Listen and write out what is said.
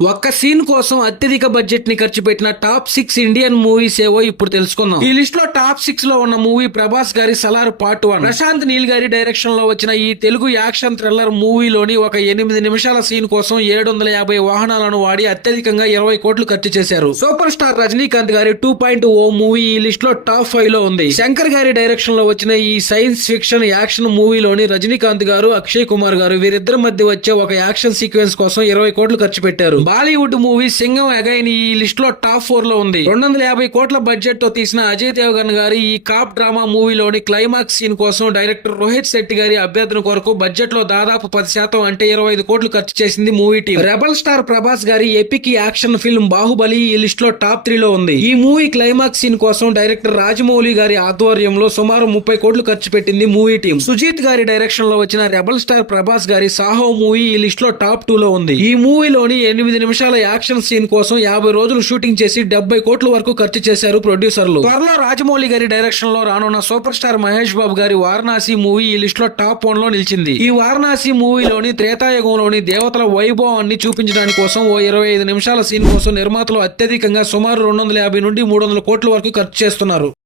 ఒక్క సీన్ కోసం అత్యధిక బడ్జెట్ ని ఖర్చు పెట్టిన టాప్ 6 ఇండియన్ మూవీస్ ఏవో ఇప్పుడు తెలుసుకుందాం. ఈ లిస్ట్ లో టాప్ 6 లో ఉన్న మూవీ ప్రభాస్ గారి సలార్ పార్ట్ 1. ప్రశాంత్ నీల్ గారి డైరెక్షన్ లో వచ్చిన ఈ తెలుగు యాక్షన్ థ్రిల్లర్ మూవీలోని ఒక 8 నిమిషాల సీన్ కోసం 750 వాహనాలను వాడి అత్యధికంగా 20 కోట్లు ఖర్చు చేశారు. సూపర్ స్టార్ రజనీకాంత్ గారి 2.0 మూవీ ఈ లిస్ట్ లో టాప్ 5 లో ఉంది. శంకర్ గారి డైరెక్షన్ లో వచ్చిన ఈ సైన్స్ ఫిక్షన్ యాక్షన్ మూవీలోని రజనీకాంత్ గారు, అక్షయ్ కుమార్ గారు వీరిద్దరి మధ్య వచ్చే ఒక యాక్షన్ సీక్వెన్స్ కోసం 20 కోట్లు ఖర్చు పెట్టారు. బాలీవుడ్ మూవీ సింగం అగైన్ ఈ లిస్ట్ లో టాప్ 4 లో ఉంది. 250 కోట్ల బడ్జెట్ తో తీసిన అజయ్ దేవగన్ గారి ఈ కాప్ డ్రామా మూవీలోని క్లైమాక్స్ సీన్ కోసం డైరెక్టర్ రోహిత్ శెట్టి గారి అభ్యర్థన కొరకు బడ్జెట్ లో దాదాపు 10% అంటే 25 కోట్లు ఖర్చు చేసింది movie team. Rebel star Prabhas గారి ఎపిక్ యాక్షన్ ఫిల్మ్ బాహుబలి ఈ లిస్ట్ లో టాప్ 3 లో ఉంది. ఈ మూవీ క్లైమాక్స్ సీన్ కోసం డైరెక్టర్ రాజమౌళి గారి ఆధ్వర్యంలో సుమారు 30 కోట్లు ఖర్చు పెట్టింది మూవీ టీం. సుజీత్ గారి డైరెక్షన్ లో వచ్చిన రెబల్ స్టార్ ప్రభాస్ గారి సాహో మూవీ ఈ లిస్ట్ లో టాప్ 2 లో ఉంది. ఈ మూవీలోని 8 నిమిషాల యాక్షన్ సీన్ కోసం 50 రోజులు షూటింగ్ చేసి 70 కోట్ల వరకు ఖర్చు చేశారు ప్రొడ్యూసర్లు. త్వరలో రాజమౌళి గారి డైరెక్షన్ లో రానున్న సూపర్ స్టార్ మహేష్ బాబు గారి వారణాసి మూవీ ఈ లిస్ట్ లో టాప్ 1 లో నిలిచింది. ఈ వారణాసి మూవీలోని త్రేతాయుగంలోని దేవతల వైభవాన్ని చూపించడానికి కోసం ఓ 25 నిమిషాల సీన్ కోసం నిర్మాతలు అత్యధికంగా సుమారు 250 నుండి 300 కోట్ల వరకు ఖర్చు చేస్తున్నారు.